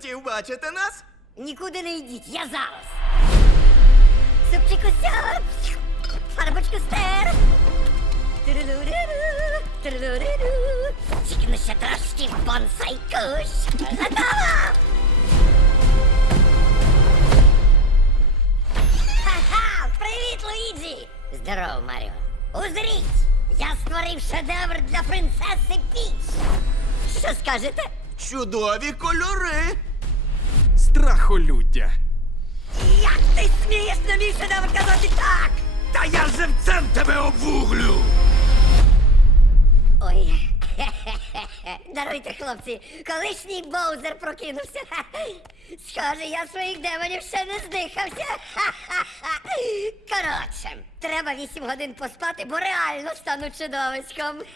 побачити нас? Нікуди не йдіть, я зараз. Супчику фарбочку стер. Тільки ну ще трошки бонсай куш. Готово! Ха-ха! Привіт, Луїджі! Здорово, Маріо. Узріть! Я створив шедевр для принцеси Піч. Що скажете? Чудові кольори. Страхолюддя. Як ти смієш на мій шедевр казати так? Та я живцем тебе обвуглю! Ой. Даруйте, хлопці, колишній Боузер прокинувся. Схоже, я своїх демонів ще не здихався. Коротше, треба вісім годин поспати, бо реально стану чудовиськом.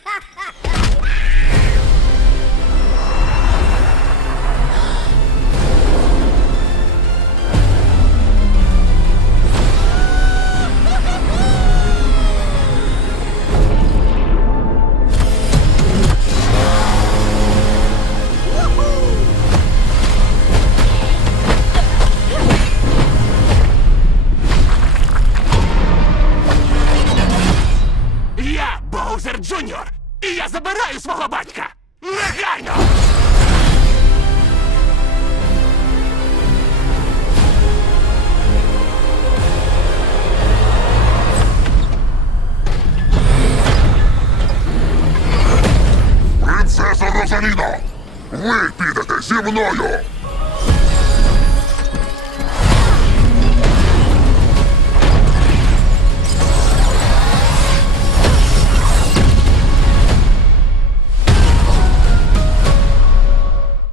Боузер Джуніор! І я забираю свого батька! Негайно! Принцеса Розаліно! Ви підете зі мною!